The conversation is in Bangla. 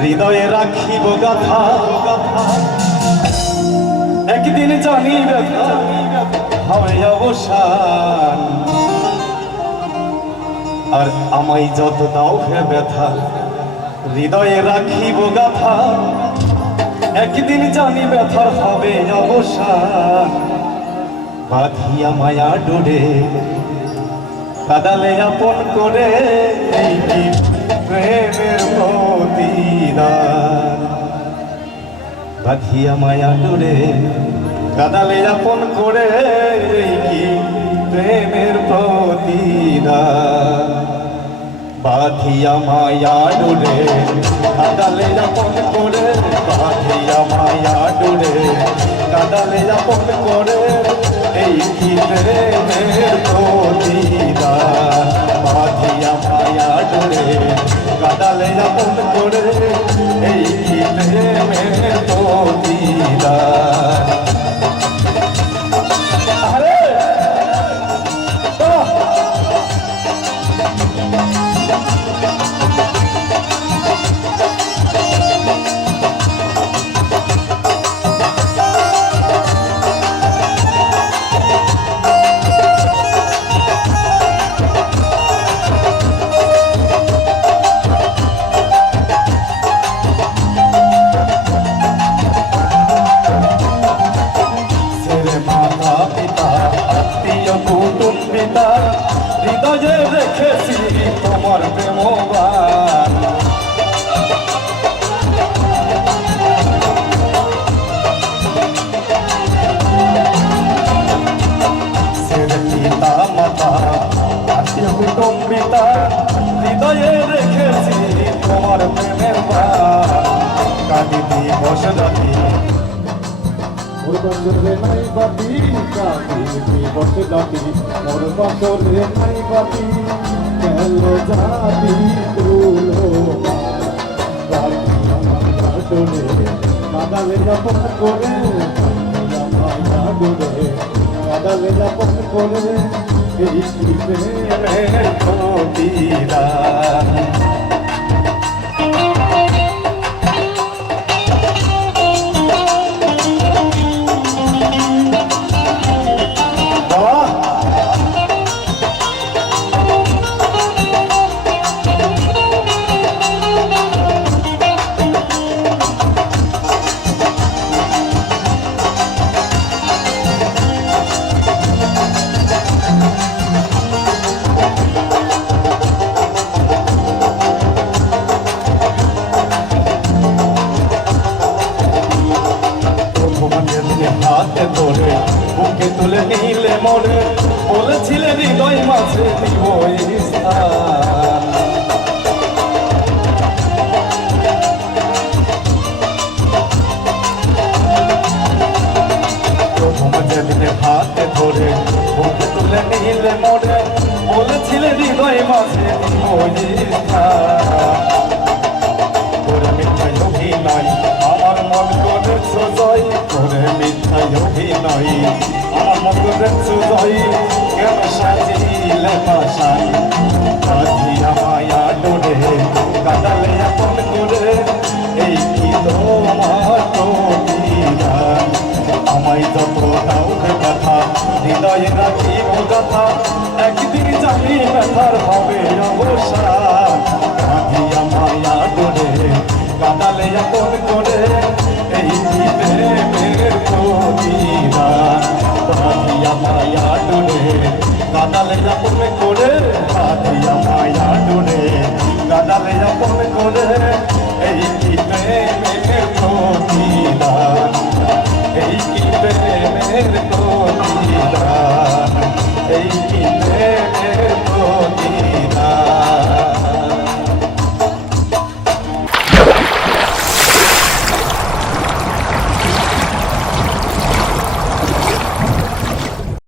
হৃদয়ে রাখিব গাথা একদিন জানি ব্যথা হবে অবসান। আর আমায় যত দাও হে ব্যথা, হৃদয়ে রাখিব গাথা। একদিন জানি ব্যথার হবে অবসান। বাঁধিয়া মায়া ডুরে, কাদালে আপন করে প্রেমের প্রতিদান বাঁধিয়া মায়া ডুরে কাদালে আপন করে কি? প্রেমের প্রতিদান। বাঁধিয়া মায়া ডুরে কাদালে আপন করে, বাঁধিয়া মায়া ডুরে কাদালে আপন করে, এই প্রতিদান বাঁধিয়া মায়া ডুরে কাদালে আপন করে, এই কি মেয়ের প্রতিদান দিবস রাতি ওর বছরে নাই বাতি কাটি বসে ডাকি ওর বছরে নাই বাতি গেল জাতি তুলো কাদালে যাপন করে কাদালে যাপন করে এই কি মরে বলেছিলেন হৃদয় মাঝে দিব আমার মন করে সুজয় কেন সাজিলে পাশাই কাঁধিয়া মায়া ডোরে কাদালে আপন করে এই কি তোমার আমায় যত দাও কথা হৃদয়ে রাখিব কথা একদিন জানি ব্যথার হবে অবসান কাঁধিয়া মায়া ডোরে কাদালে আপন করে